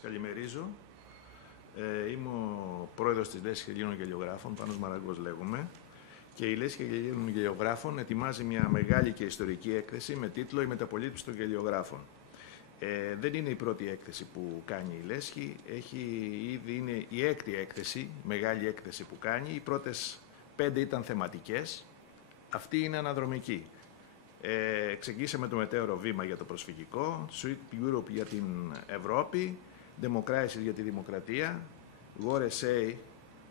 Σας καλημερίζω. Είμαι ο πρόεδρος της Λέσχης Ελλήνων Γελιογράφων, Πάνος Μαραγκός λέγομαι, και η Λέσχη Ελλήνων Γελιογράφων ετοιμάζει μια μεγάλη και ιστορική έκθεση με τίτλο «Η μεταπολίτευση των γελιογράφων». Δεν είναι η πρώτη έκθεση που κάνει η Λέσχη, είναι η έκτη έκθεση, μεγάλη έκθεση που κάνει. Οι πρώτες 5 ήταν θεματικές, αυτή είναι αναδρομική. Ξεκίνησε με το μετέωρο βήμα για το προσφυγικό, Sweet Europe για την Ευρώπη, Democracy για τη δημοκρατία, War Essay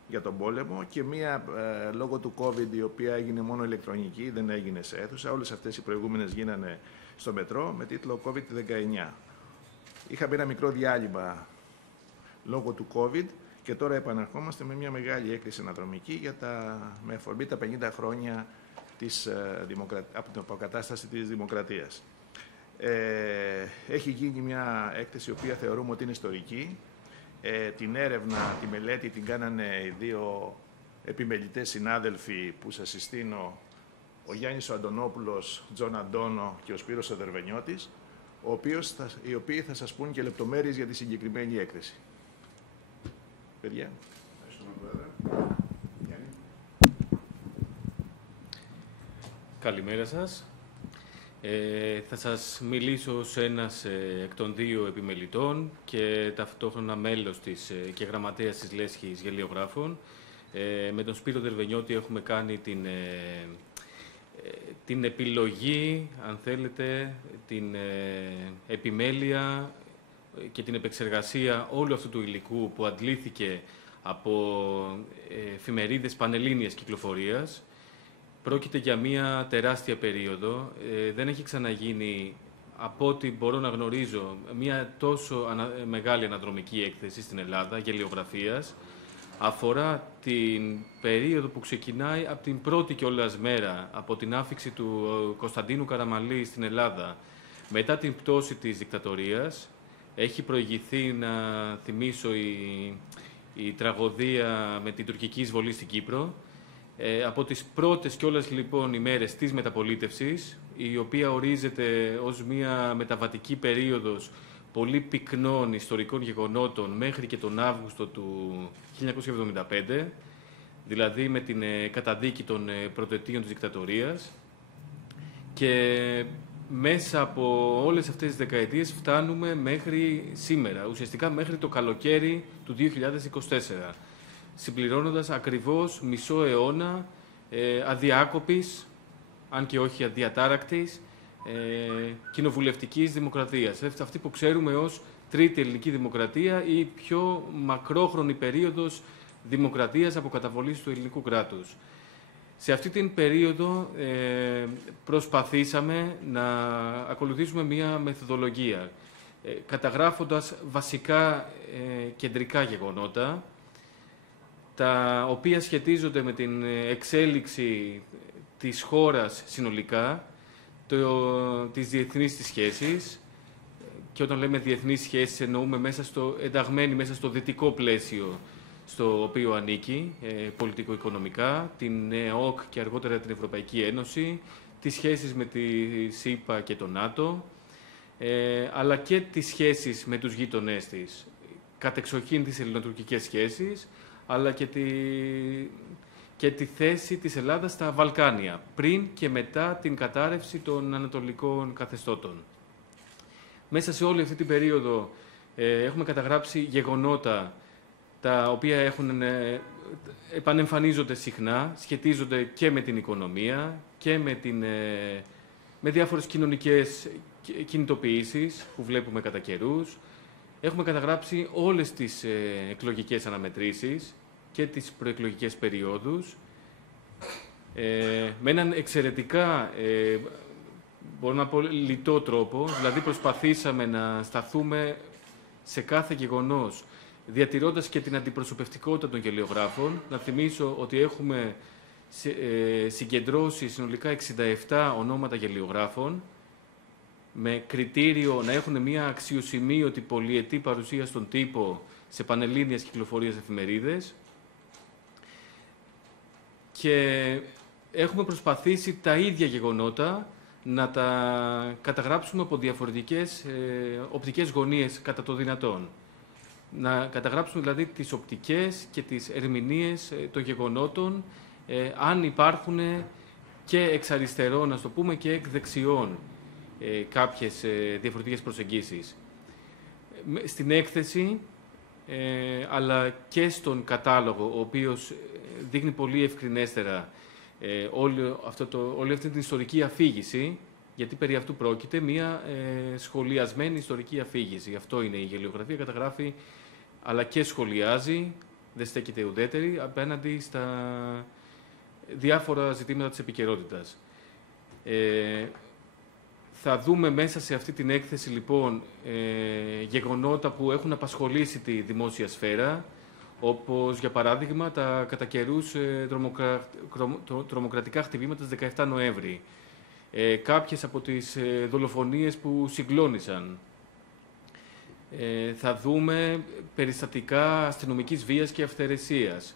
για τον πόλεμο και μία λόγω του COVID η οποία έγινε μόνο ηλεκτρονική, δεν έγινε σε αίθουσα. Όλες αυτές οι προηγούμενες γίνανε στο μετρό με τίτλο COVID-19. Είχαμε ένα μικρό διάλειμμα λόγω του COVID και τώρα επαναρχόμαστε με μια μεγάλη έκθεση αναδρομική με αφορμή τα 50 χρόνια από την αποκατάσταση της δημοκρατίας. Έχει γίνει μια έκθεση η οποία θεωρούμε ότι είναι ιστορική. Την έρευνα, τη μελέτη την κάνανε οι δύο επιμελητές συνάδελφοι που σας συστήνω, ο Γιάννης ο Αντωνόπουλος, Τζον Αντώνο και ο Σπύρος ο Δερβενιώτης, οι οποίοι θα σας πούν και λεπτομέρειες για τη συγκεκριμένη έκθεση. Παιδιά. Καλημέρα σας. Θα σας μιλήσω σε ένας εκ των δύο επιμελητών και ταυτόχρονα μέλος και γραμματέας της Λέσχης Γελιογράφων. Με τον Σπύρο Δερβενιώτη έχουμε κάνει την επιλογή, αν θέλετε, την επιμέλεια και την επεξεργασία όλου αυτού του υλικού που αντλήθηκε από εφημερίδες πανελλήνιας κυκλοφορίας. Πρόκειται για μια τεράστια περίοδο. Δεν έχει ξαναγίνει, από ό,τι μπορώ να γνωρίζω, μια τόσο μεγάλη αναδρομική έκθεση στην Ελλάδα, γελιογραφίας. Αφορά την περίοδο που ξεκινάει από την πρώτη κιόλας μέρα, από την άφιξη του Κωνσταντίνου Καραμανλή στην Ελλάδα, μετά την πτώση της δικτατορίας. Έχει προηγηθεί, να θυμίσω, η τραγωδία με την τουρκική εισβολή στην Κύπρο. Από τις πρώτες κιόλας λοιπόν ημέρες της μεταπολίτευσης, η οποία ορίζεται ως μια μεταβατική περίοδος πολύ πυκνών ιστορικών γεγονότων μέχρι και τον Αύγουστο του 1975, δηλαδή με την καταδίκη των πρωτοετίων της δικτατορίας, και μέσα από όλες αυτές τις δεκαετίες φτάνουμε μέχρι σήμερα, ουσιαστικά μέχρι το καλοκαίρι του 2024. Συμπληρώνοντας ακριβώς μισό αιώνα αδιάκοπης, αν και όχι αδιατάρακτης, κοινοβουλευτικής δημοκρατίας. Αυτή που ξέρουμε ως τρίτη ελληνική δημοκρατία ή πιο μακρόχρονη περίοδος δημοκρατίας από καταβολής του ελληνικού κράτους. Σε αυτή την περίοδο προσπαθήσαμε να ακολουθήσουμε μία μεθοδολογία, καταγράφοντας βασικά κεντρικά γεγονότα, τα οποία σχετίζονται με την εξέλιξη της χώρας συνολικά, τις διεθνείς της σχέσεις, και όταν λέμε διεθνείς σχέσεις εννοούμε ενταγμένοι μέσα στο δυτικό πλαίσιο στο οποίο ανήκει, πολιτικο-οικονομικά, την ΕΟΚ και αργότερα την Ευρωπαϊκή Ένωση, τις σχέσεις με τη ΣΥΠΑ και το ΝΑΤΟ, αλλά και τις σχέσεις με τους γείτονές της, κατεξοχήν τις ελληνοτουρκικές σχέσεις, αλλά και τη θέση της Ελλάδας στα Βαλκάνια, πριν και μετά την κατάρρευση των ανατολικών καθεστώτων. Μέσα σε όλη αυτή την περίοδο έχουμε καταγράψει γεγονότα τα οποία επανεμφανίζονται συχνά, σχετίζονται και με την οικονομία και με διάφορες κοινωνικές κινητοποιήσεις που βλέπουμε κατά καιρούς. Έχουμε καταγράψει όλες τις εκλογικές αναμετρήσεις και τις προεκλογικές περιόδους με έναν εξαιρετικά, μπορώ να πω, λιτό τρόπο. Δηλαδή προσπαθήσαμε να σταθούμε σε κάθε γεγονός, διατηρώντας και την αντιπροσωπευτικότητα των γελιογράφων. Να θυμίσω ότι έχουμε συγκεντρώσει συνολικά 67 ονόματα γελιογράφων, με κριτήριο να έχουν μια αξιοσημείωτη πολυετή παρουσία στον τύπο σε πανελλήνιας κυκλοφορίας εφημερίδες, και έχουμε προσπαθήσει τα ίδια γεγονότα να τα καταγράψουμε από διαφορετικές οπτικές γωνίες κατά το δυνατόν. Να καταγράψουμε δηλαδή τις οπτικές και τις ερμηνείες των γεγονότων, αν υπάρχουν και εξ αριστερών, να το πούμε, και εκ δεξιών κάποιες διαφορετικές προσεγγίσεις. Στην έκθεση, αλλά και στον κατάλογο, ο οποίος δείχνει πολύ ευκρινέστερα όλη αυτή την ιστορική αφήγηση, γιατί περί αυτού πρόκειται, μια σχολιασμένη ιστορική αφήγηση. Αυτό είναι η γελιογραφία, καταγράφει, αλλά και σχολιάζει, δεν στέκεται ουδέτερη, απέναντι στα διάφορα ζητήματα της επικαιρότητας. Θα δούμε μέσα σε αυτή την έκθεση, λοιπόν, γεγονότα που έχουν απασχολήσει τη δημόσια σφαίρα, όπως, για παράδειγμα, τα κατά καιρούς τρομοκρατικά χτυπήματα της 17 Νοέμβρη. Κάποιες από τις δολοφονίες που συγκλώνησαν. Θα δούμε περιστατικά αστυνομικής βίας και αυθαιρεσίας.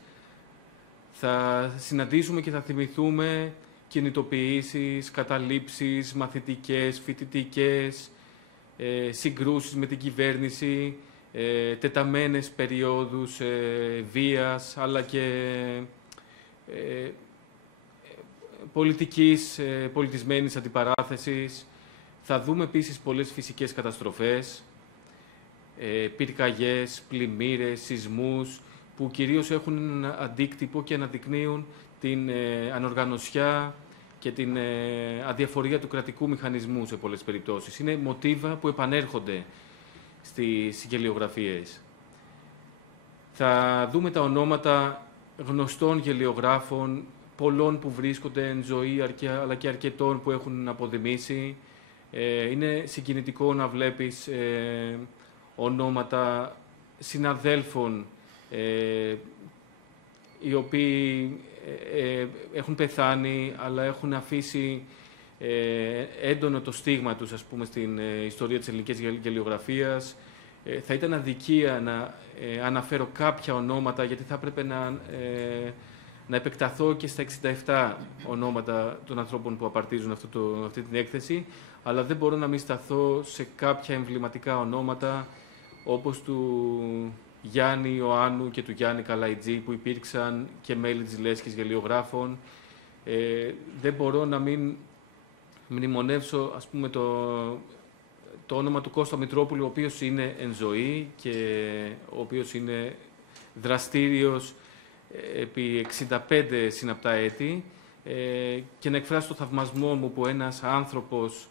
Θα συναντήσουμε και θα θυμηθούμε κινητοποιήσεις, καταλήψεις, μαθητικές, φοιτητικές, συγκρούσεις με την κυβέρνηση, τεταμένες περιόδους βίας, αλλά και πολιτισμένης αντιπαράθεσης. Θα δούμε επίσης πολλές φυσικές καταστροφές, πυρκαγιές, πλημμύρες, σεισμούς, που κυρίως έχουν αντίκτυπο και αναδεικνύουν την ανοργανωσιά και την αδιαφορία του κρατικού μηχανισμού σε πολλές περιπτώσεις. Είναι μοτίβα που επανέρχονται στις γελιογραφίες. Θα δούμε τα ονόματα γνωστών γελιογράφων, πολλών που βρίσκονται εν ζωή, αλλά και αρκετών που έχουν αποδημήσει. Είναι συγκινητικό να βλέπεις ονόματα συναδέλφων οι οποίοι έχουν πεθάνει, αλλά έχουν αφήσει έντονο το στίγμα τους, ας πούμε, στην ιστορία της ελληνικής γελιογραφίας. Θα ήταν αδικία να αναφέρω κάποια ονόματα, γιατί θα έπρεπε να επεκταθώ και στα 67 ονόματα των ανθρώπων που απαρτίζουν αυτή την έκθεση, αλλά δεν μπορώ να μην σταθώ σε κάποια εμβληματικά ονόματα, όπως του Γιάννη Ιωάννου και του Γιάννη Καλαϊτζή, που υπήρξαν και μέλη της Λέσχης Γελιογράφων. Δεν μπορώ να μην μνημονεύσω, ας πούμε, το όνομα του Κώστα Μητρόπουλου, ο οποίος είναι εν ζωή και ο οποίος είναι δραστήριος επί 65 συναπτά έτη, και να εκφράσω το θαυμασμό μου που ένας άνθρωπος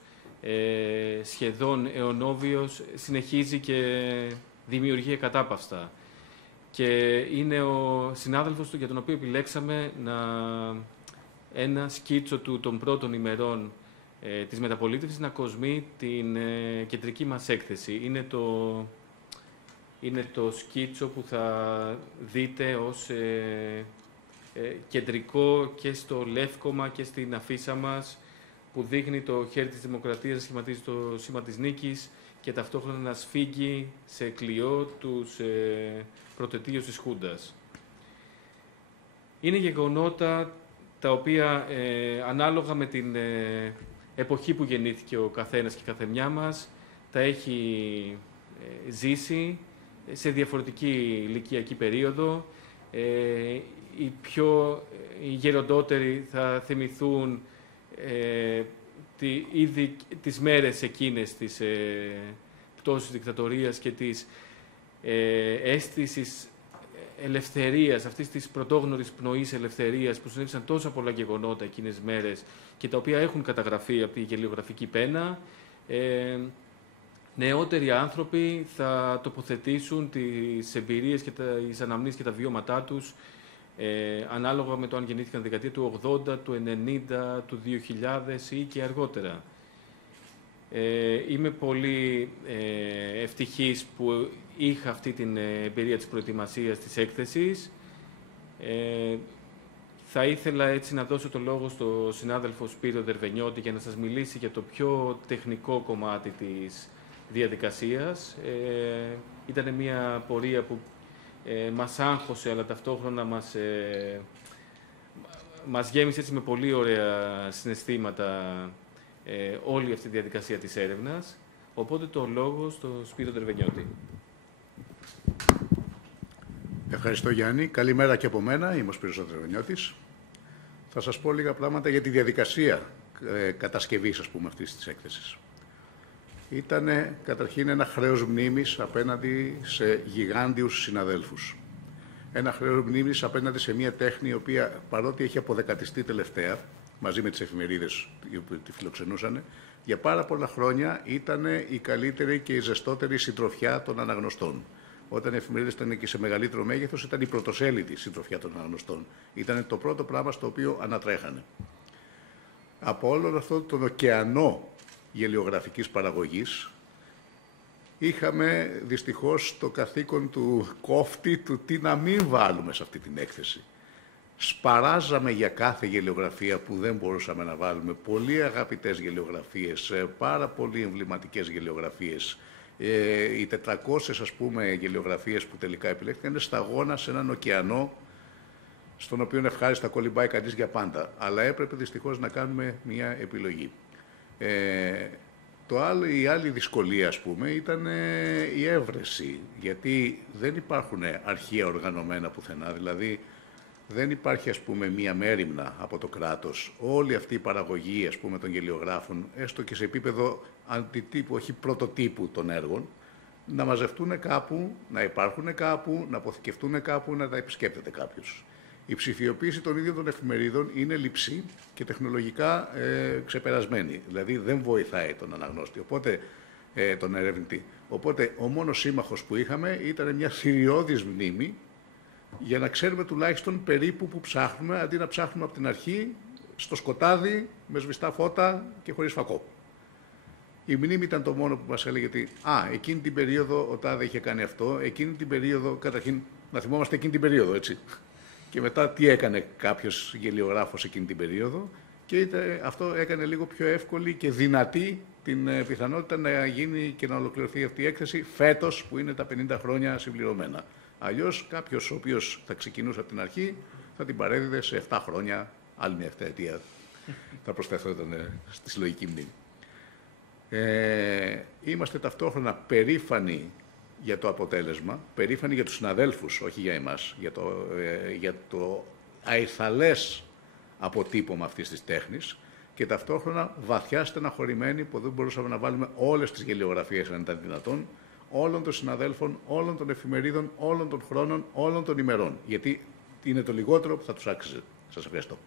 σχεδόν αιωνόβιος συνεχίζει και δημιουργεί εκατάπαυστα. Και είναι ο συνάδελφος του για τον οποίο επιλέξαμε ένα σκίτσο του των πρώτων ημερών της μεταπολίτευσης να κοσμεί την κεντρική μας έκθεση. Είναι το σκίτσο που θα δείτε ως κεντρικό και στο λεύκομα και στην αφίσα μας, που δείχνει το χέρι της Δημοκρατίας να σχηματίζει το σήμα της νίκης και ταυτόχρονα να σφίγγει σε κλειό τους πρωτετίους της Χούντας. Είναι γεγονότα τα οποία, ανάλογα με την εποχή που γεννήθηκε ο καθένας και η καθεμιά μας, τα έχει ζήσει σε διαφορετική ηλικιακή περίοδο. Οι γεροντότεροι θα θυμηθούν ήδη τις μέρες εκείνες της πτώσης δικτατορίας και της αίσθησης ελευθερίας, αυτής της πρωτόγνωρης πνοής ελευθερίας, που συνέβησαν τόσα πολλά γεγονότα εκείνες μέρες και τα οποία έχουν καταγραφεί από τη γελιογραφική πένα. Νεότεροι άνθρωποι θα τοποθετήσουν τις εμπειρίες και τις αναμνήσεις και τα βιώματά τους ανάλογα με το αν γεννήθηκαν δεκαετία του 80, του 90, του 2000 ή και αργότερα. Είμαι πολύ ευτυχής που είχα αυτή την εμπειρία της προετοιμασίας της έκθεσης. Θα ήθελα έτσι να δώσω το λόγο στο συνάδελφο Σπύριο Δερβενιώτη για να σας μιλήσει για το πιο τεχνικό κομμάτι της διαδικασίας. Ήταν μια πορεία που μας άγχωσε, αλλά ταυτόχρονα μας γέμισε έτσι με πολύ ωραία συναισθήματα όλη αυτή τη διαδικασία της έρευνας. Οπότε το λόγο στο Σπύριο Δερβενιώτη. Ευχαριστώ, Γιάννη. Καλημέρα και από μένα. Είμαι ο Σπύρος Ανδρεωνιώτης. Θα σας πω λίγα πράγματα για τη διαδικασία κατασκευής, ας πούμε, αυτής της έκθεσης. Ήταν καταρχήν ένα χρέος μνήμης απέναντι σε γιγάντιους συναδέλφους. Ένα χρέος μνήμης απέναντι σε μια τέχνη η οποία, παρότι έχει αποδεκατιστεί τελευταία, μαζί με τις εφημερίδες που τη φιλοξενούσαν, για πάρα πολλά χρόνια ήταν η καλύτερη και η ζεστότερη συντροφιά των αναγνωστών. Όταν οι εφημερίδες ήταν και σε μεγαλύτερο μέγεθος, ήταν η πρωτοσέλιδη συντροφιά των αναγνωστών. Ήταν το πρώτο πράγμα στο οποίο ανατρέχανε. Από όλον αυτόν τον ωκεανό γελιογραφικής παραγωγής, είχαμε δυστυχώς το καθήκον του κόφτη του τι να μην βάλουμε σε αυτή την έκθεση. Σπαράζαμε για κάθε γελιογραφία που δεν μπορούσαμε να βάλουμε. Πολύ αγαπητές γελιογραφίες, πάρα πολύ εμβληματικές γελιογραφίες. Οι 400, ας πούμε, γελιογραφίες που τελικά επιλέχθηκαν είναι σταγόνα σε έναν ωκεανό στον οποίο ευχάριστα κολυμπάει κανείς για πάντα. Αλλά έπρεπε δυστυχώς να κάνουμε μια επιλογή. Η άλλη δυσκολία, ας πούμε, ήταν η έβρεση, γιατί δεν υπάρχουν αρχεία οργανωμένα πουθενά, δηλαδή δεν υπάρχει, ας πούμε, μία μέριμνα από το κράτος. Όλη αυτή η παραγωγή, ας πούμε, των γελιογράφων, έστω και σε επίπεδο αντιτύπου, όχι πρωτοτύπου των έργων, να μαζευτούν κάπου, να υπάρχουν κάπου, να αποθηκευτούν κάπου, να τα επισκέπτεται κάποιος. Η ψηφιοποίηση των ίδιων των εφημερίδων είναι λειψή και τεχνολογικά ξεπερασμένη. Δηλαδή δεν βοηθάει τον αναγνώστη, οπότε, τον ερευνητή. Οπότε ο μόνος σύμμαχος που είχαμε ήταν μια θηριώδης μνήμη, για να ξέρουμε τουλάχιστον περίπου που ψάχνουμε, αντί να ψάχνουμε από την αρχή στο σκοτάδι, με σβηστά φώτα και χωρίς φακό. Η μνήμη ήταν το μόνο που μας έλεγε ότι εκείνη την περίοδο ο τάδε είχε κάνει αυτό, εκείνη την περίοδο, καταρχήν να θυμόμαστε εκείνη την περίοδο, έτσι. Και μετά τι έκανε κάποιος γελιογράφος εκείνη την περίοδο, και αυτό έκανε λίγο πιο εύκολη και δυνατή την πιθανότητα να γίνει και να ολοκληρωθεί αυτή η έκθεση φέτος, που είναι τα 50 χρόνια συμπληρωμένα. Αλλιώς κάποιος ο οποίος θα ξεκινούσε από την αρχή θα την παρέδιδε σε 7 χρόνια, άλλη μια επταετία θα προσθέτονταν στη συλλογική μνήμη. Είμαστε ταυτόχρονα περήφανοι για το αποτέλεσμα, περήφανοι για τους συναδέλφους, όχι για εμάς, για το αειθαλές αποτύπωμα αυτής της τέχνης, και ταυτόχρονα βαθιά στεναχωρημένοι που δεν μπορούσαμε να βάλουμε όλες τις γελιογραφίες αν ήταν δυνατόν, όλων των συναδέλφων, όλων των εφημερίδων, όλων των χρόνων, όλων των ημερών. Γιατί είναι το λιγότερο που θα τους άξιζε. Σας ευχαριστώ.